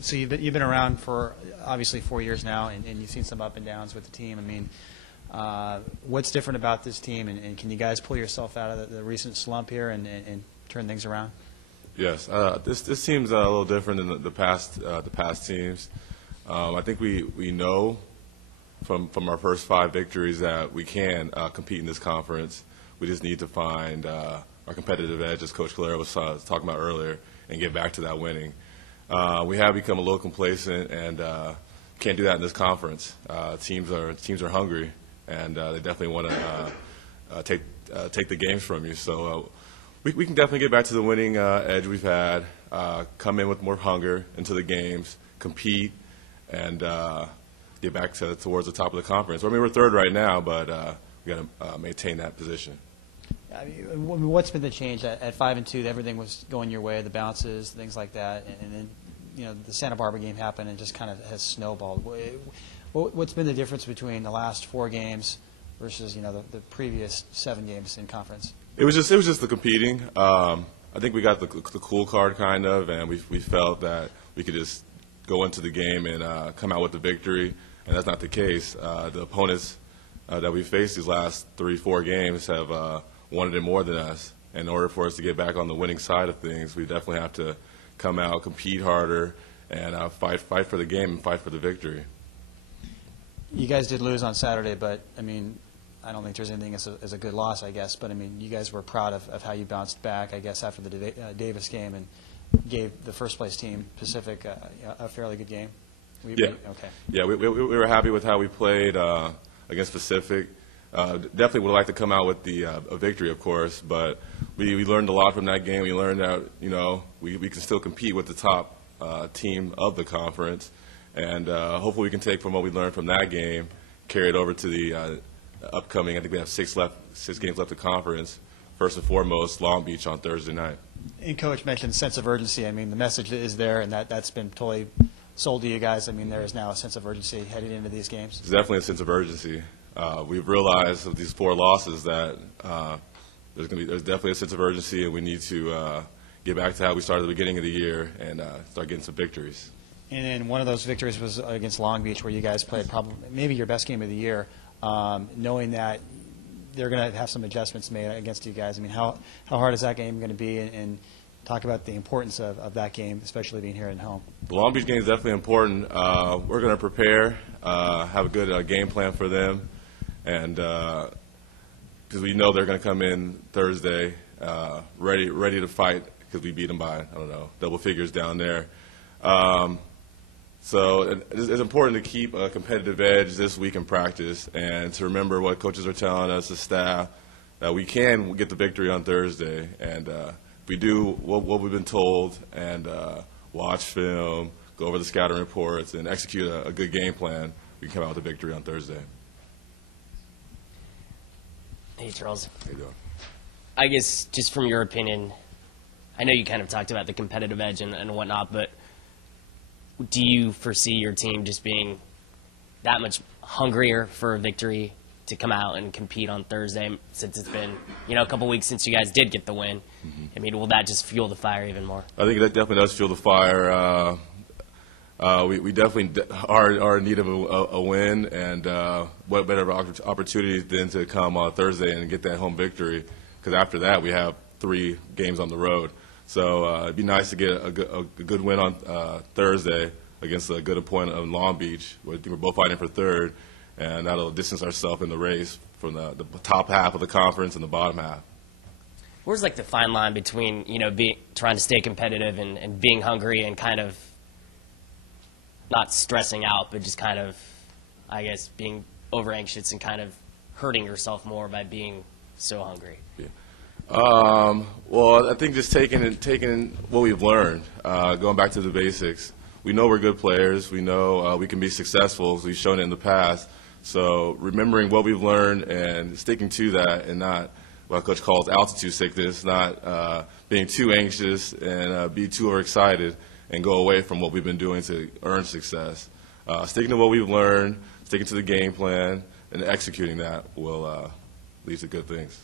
So you've been around for obviously 4 years now, and you've seen some up and downs with the team. I mean, what's different about this team, and can you guys pull yourself out of the recent slump here and turn things around? Yes, this team's a little different than the past teams. I think we know from our first 5 victories that we can compete in this conference. We just need to find our competitive edge, as Coach Calera was talking about earlier, and get back to that winning. We have become a little complacent and can't do that in this conference. Teams are hungry, and they definitely want to take the games from you. So we can definitely get back to the winning edge we've had, come in with more hunger into the games, compete, and get back towards the top of the conference. I mean, we're 3rd right now, but we got to maintain that position. I mean, what's been the change at 5-2? Everything was going your way, the bounces, things like that, and then the Santa Barbara game happened and just kind of has snowballed. What's been the difference between the last 4 games versus the previous 7 games in conference? It was just the competing. I think we got the cool card kind of, and we felt that we could just go into the game and come out with the victory, and that's not the case. The opponents that we faced these last 3-4 games have wanted it more than us. In order for us to get back on the winning side of things, we definitely have to come out, compete harder, and fight for the game and fight for the victory. You guys did lose on Saturday, but I mean, I don't think there's anything as a good loss, I guess. But I mean, you guys were proud of how you bounced back, I guess, after the Davis game and gave the first place team, Pacific, a fairly good game. Okay. Yeah, we were happy with how we played against Pacific. Definitely would like to come out with a victory, of course, but we learned a lot from that game. We learned that we can still compete with the top team of the conference, and hopefully we can take from what we learned from that game, carry it over to the upcoming. I think we have 6 games left of conference. First and foremost, Long Beach on Thursday night. And Coach mentioned sense of urgency. I mean, the message is there, and that's been totally sold to you guys. I mean, there is now a sense of urgency heading into these games. There's definitely a sense of urgency. We've realized with these 4 losses that there's definitely a sense of urgency, and we need to get back to how we started at the beginning of the year and start getting some victories. And then one of those victories was against Long Beach, where you guys played maybe your best game of the year, knowing that they're going to have some adjustments made against you guys. I mean, how hard is that game going to be? And talk about the importance of that game, especially being here at home. The Long Beach game is definitely important. We're going to prepare, have a good game plan for them, and because we know they're going to come in Thursday ready to fight because we beat them by, I don't know, double figures down there. So it's important to keep a competitive edge this week in practice and to remember what coaches are telling us, the staff, that we can get the victory on Thursday. And if we do what we've been told and watch film, go over the scouting reports, and execute a good game plan, we can come out with a victory on Thursday. Hey, Charles. How you doing? I guess just from your opinion, I know you kind of talked about the competitive edge and whatnot, but do you foresee your team just being that much hungrier for a victory to come out and compete on Thursday, since it's been a couple weeks since you guys did get the win? Mm-hmm. I mean, will that just fuel the fire even more? I think that definitely does fuel the fire. We definitely are in need of a win, and what better opportunity than to come on Thursday and get that home victory, because after that we have 3 games on the road. So it'd be nice to get a good win on Thursday against a good opponent of Long Beach. We're both fighting for 3rd, and that'll distance ourselves in the race from the top half of the conference and the bottom half. Where's like the fine line between trying to stay competitive and being hungry and kind of not stressing out, but just kind of, I guess, being over anxious and kind of hurting yourself more by being so hungry? Yeah. Well, I think just taking what we've learned, going back to the basics. We know we're good players. We know we can be successful, as we've shown it in the past. So remembering what we've learned and sticking to that, and not what Coach calls altitude sickness, not being too anxious and be too overexcited and go away from what we've been doing to earn success. Sticking to what we've learned, sticking to the game plan, and executing that will lead to good things.